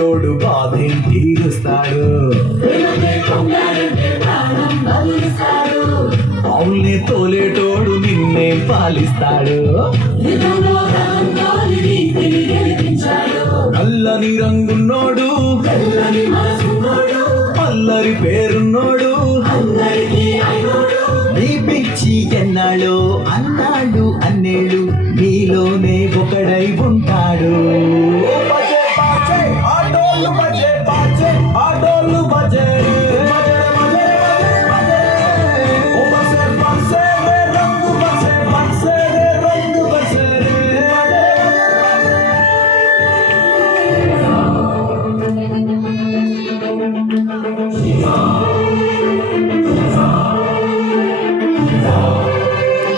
తోలేటోడు బాధే తీరుస్తాడు అవునే తోలేటోడు నిన్నే పాలిస్తాడు నల్లని రంగున్నోడు అల్లరి పేరున్నోడు నీ పిచ్చి ఎన్నాళ్ళు అన్నాడు అన్నేళ్ళు నీలోనే ఒకడై ఉంటాడు.